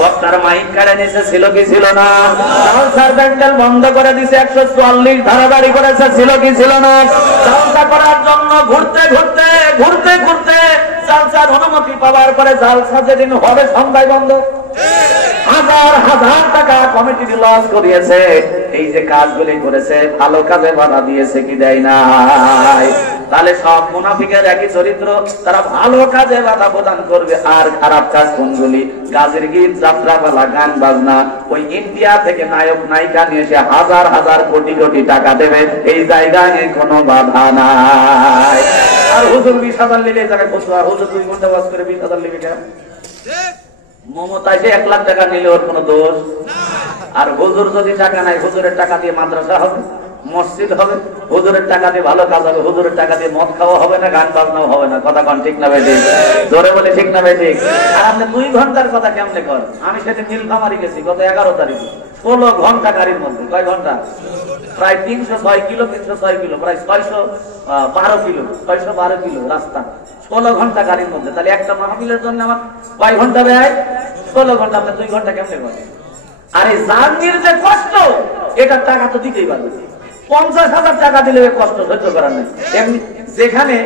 বক্তার মাইক কাড়ে নিছে, ছিল কি ছিল না? জালসার প্যান্ডেল বন্ধ করে দিছে, 144 ধারাবাড়ি করেছে, ছিল কি ছিল না? জালসা করার জন্য ঘুরতে ঘুরতে ঘুরতে ঘুরতে জালসার অনুমতি পাওয়ার পরে জালসা যেদিন হবে সন্ধ্যায় বন্ধ। হাজার হাজার টাকা কমিটি লস করিয়েছে। এই যে কাজগুলি করেছে, ভালো কাজে বাধা দিয়েছে কি দেয় নাই? তাহলে সব মুনাফিকের একই চরিত্র, তারা ভালো কাজে বাধা প্রদান করবে। আর খারাপ কাজ কোনগুলি? গাজের গীত, যাত্রাপালা, গান বাজনা। ওই ইন্ডিয়া থেকে নায়ক নায়িকা নিয়ে এসে হাজার হাজার কোটি কোটি টাকা দেবে, এই জায়গায় কোনো বাধা নাই। আর হুজুর 20,000 নিলে এই জায়গায় বসবা, হুজুর 2 ঘন্টা বাস করে 20,000 নিবে কেন? মমতা এসে 1 লাখ টাকা নিলে ওর কোনো দোষ? আর হুজুর যদি টাকা নাই, হুজুরের টাকা দিয়ে মাদ্রাসা হবে, মসজিদ হবে, হুজুরের টাকা দিয়ে ভালো কাজ হবে, হুজুরের টাকা দিয়ে মদ খাওয়া হবে না, গান বাজনাও হবে না। কথা কোন ঠিক না বেঠিক? জোরে বলে ঠিক না বেঠিক? আর আপনি 2 ঘন্টার কথা কেমনে করেন? আমি সেদিন নীলফামারী গেছি গত 11 তারিখে, 16 ঘন্টা গাড়ির মধ্যে। কয় ঘন্টা? প্রায় 306 কিলো, 306 কিলো, প্রায় 612 কিলো, 612 কিলো রাস্তা, 16 ঘন্টা গাড়ির মধ্যে। তাহলে একটা মাহফিলের জন্য আমার কয় ঘন্টা ব্যয়? 16 ঘন্টা। আপনি 2 ঘন্টা কেমনে করেন? আর এই জার্নির যে কষ্ট, এটার টাকা তো দিতেই পারবে। 50,000 টাকা দিলে কষ্ট সহ্য করার নেই। এমনি যেখানে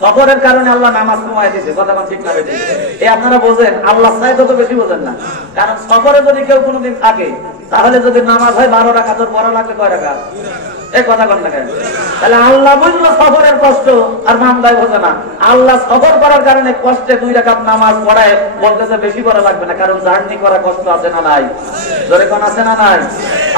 সফরের কারণে আল্লাহ নামাজ কমায় দিয়েছে, কথা ঠিক না বেঠিক? আপনারা বোঝেন, আল্লাহ চাই তো বেশি বোঝেন না। কারণ সফরে যদি কেউ কোনোদিন থাকে, তাহলে যদি নামাজ হয় 12 রাকাত, ওর পড়া লাগবে কয় রাকাত? এই কথা বল না কেন? তাহলে আল্লাহ বুঝলো সফরের কষ্ট, আর মামদায় বোঝে না। আল্লাহ সফর করার কারণে কষ্টে 2 রাকাত নামাজ পড়ায়, বলতেছে বেশি করা লাগবে না, কারণ জার্নি করা কষ্ট আছে না নাই? জোরে কোন আছে না নাই?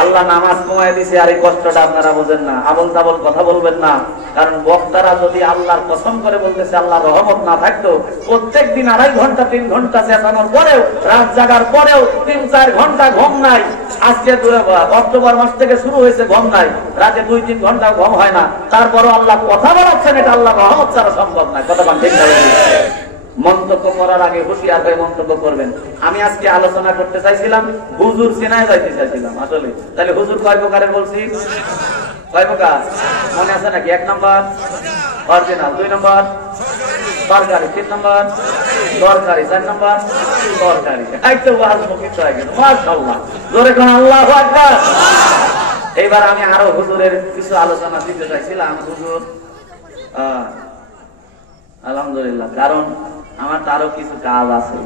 আল্লাহ নামাজ কমায় দিছে, আর এই কষ্টটা আপনারা বোঝেন না। আবল তাবল কথা বলবেন না। কারণ বক্তারা যদি আল্লাহর কসম করে বলতেছে আল্লাহর রহমত না থাকতো, প্রত্যেক দিন 2.5 ঘন্টা 3 ঘন্টা চেঁচানোর পরেও, রাত জাগার পরেও 3-4 ঘন্টা ঘুম নাই। আজকে অক্টোবর মাস থেকে শুরু হয়েছে, ঘুম নাই, রাতে 2-3 ঘন্টা ঘুম হয় না। তারপরও আল্লাহ কথা বলাচ্ছেন, এটা আল্লাহর রহমত ছাড়া সম্ভব না। কথা ঠিক না? মন্তব্য করার আগে হুঁশিয়ার হয়ে মন্তব্য করবেন। আমি আজকে আলোচনা করতে চাইছিলাম, হুজুর চেনায় যাইতে চাইছিলাম আসলে। তাহলে হুজুর কয় প্রকারের বলছি? কয় প্রকার মনে আছে নাকি? 1 নম্বর অরিজিনাল, 2 নম্বর সরকারি, 3 নম্বর সরকারি, 4 নম্বর সরকারি। একটু ওয়াজ মুখিত হয়ে গেল, মাশাআল্লাহ। জোরে কোন আল্লাহু আকবার। এইবার আমি আরো হুজুরের কিছু আলোচনা দিতে চাইছিলাম। হুজুর আলহামদুলিল্লাহ, কারণ আমার তারও কিছু কাজ আছে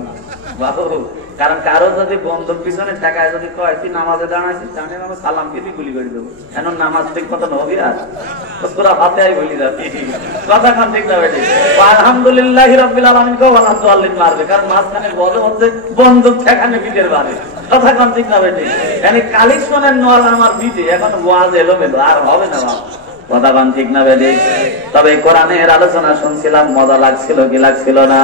বাবু। কারণ কারো যদি বন্ধুর পিছনে টাকায় যদি কয় তুই নামাজে দাঁড়াইছিস, জানেন আমি সালাম কেটে গুলি করে দেবো, এখন নামাজ ঠিক মতো নবি আর তোরা হাতে আই বলি যাবি। কথা কান ঠিক না বেটি? আলহামদুলিল্লাহ রাব্বিল আলামিন কেও আলহামদুলিল্লাহ মারবে, কারণ মাঝখানে বলে হচ্ছে বন্দুক ঠেকানে পিঠের বাড়ি। কথা কান ঠিক না বেটি? মানে কালেকশনের নল আমার পিঠে, এখন ওয়াজ এলোমেলো, আর হবে না বাবা। কথা কান ঠিক না বেটি? তবে কোরআনের আলোচনা শুনছিলাম, মজা লাগছিল কি লাগছিল না?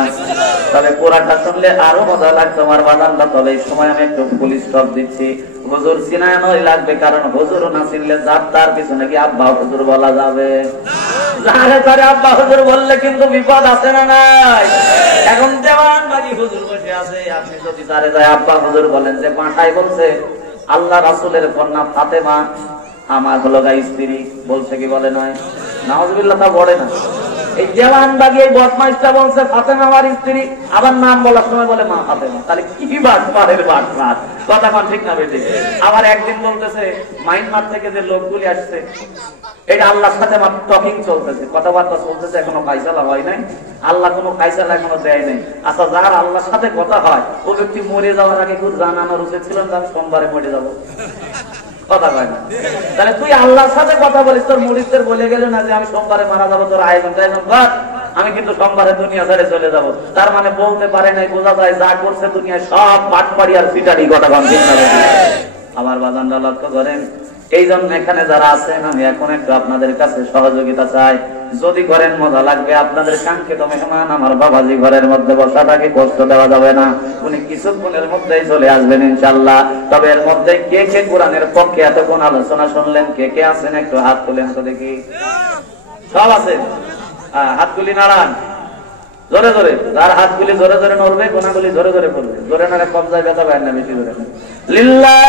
তবে পুরাটা শুনলে আরো মজা লাগতো আমার বাদানটা। তবে এই সময় আমি একটু ফুল স্টপ দিচ্ছি। হুজুর চিনানোই লাগবে, কারণ হুজুর না চিনলে যাত্রার পিছনে কি আব্বা হুজুর বলা যাবে? তারে আব্বা হুজুর বললে কিন্তু বিপদ আছে না নাই? এখন দেওয়ান বাড়ি হুজুর বসে আছে, আপনি যদি তারে যায় আব্বা হুজুর বলেন, যে পাঠাই বলছে আল্লাহ রাসূলের কন্যা ফাতেমা আমার হলো স্ত্রী, বলছে কি বলে নয়? নাউজুবিল্লাহ, তা বলে না। এই দেওয়ানবাগি এই বদমাইশটা বলছে ফাতেমা আমার স্ত্রী, আবার নাম বলার সময় বলে মা ফাতেমা। তাহলে কি বাটপারের বাটপার? কথা কোন ঠিক না বেঠিক? আবার একদিন বলতেছে মাইনমার থেকে যে লোকগুলি আসছে, এটা আল্লাহর সাথে আমার টকিং চলতেছে, কথাবার্তা চলতেছে, এখনো ফায়সালা হয় নাই। আল্লাহ কোনো ফায়সালা এখনো দেয় নাই। আচ্ছা, যার আল্লাহর সাথে কথা হয়, ও ব্যক্তি মরে যাওয়ার আগে খুব জানানোর উচিত ছিল না আমি সোমবারে মরে যাবো। কথা কয় না? তাহলে তুই আল্লাহর সাথে কথা বলিস, তোর মুরিদদের বলে গেল না যে আমি সোমবারে মারা যাবো, তোর আয়োজন টায়োজন কর, আমি কিন্তু সোমবারে দুনিয়া ছেড়ে চলে যাব। তার মানে বলতে পারে নাই, বোঝা যায় যা করছে দুনিয়ায় সব পাটপাড়ি আর পিটারি। কথা কন ঠিক না? আমার বাজানরা লক্ষ্য করেন। এই জন্য এখানে যারা আছেন, আমি এখন একটু আপনাদের কাছে সহযোগিতা চাই। যদি করেন মজা লাগবে। আপনাদের কাঙ্ক্ষিত মেহমান আমার বাবাজি ঘরের মধ্যে বসা, তাকে কষ্ট দেওয়া যাবে না। উনি কিছুক্ষণের মধ্যেই চলে আসবেন ইনশাআল্লাহ। তবে এর মধ্যে কে কে কোরআনের পক্ষে এতক্ষণ আলোচনা শুনলেন, কে কে আছেন একটু হাত তুলেন তো দেখি। সব আছেন? হাতগুলি নাড়ান জোরে জোরে। যার হাতগুলি জোরে জোরে নড়বে, কোনাগুলি জোরে জোরে পড়বে। জোরে নাড়ে কবজায় ব্যথা পায় না, বেশি জোরে লিল্লাহ।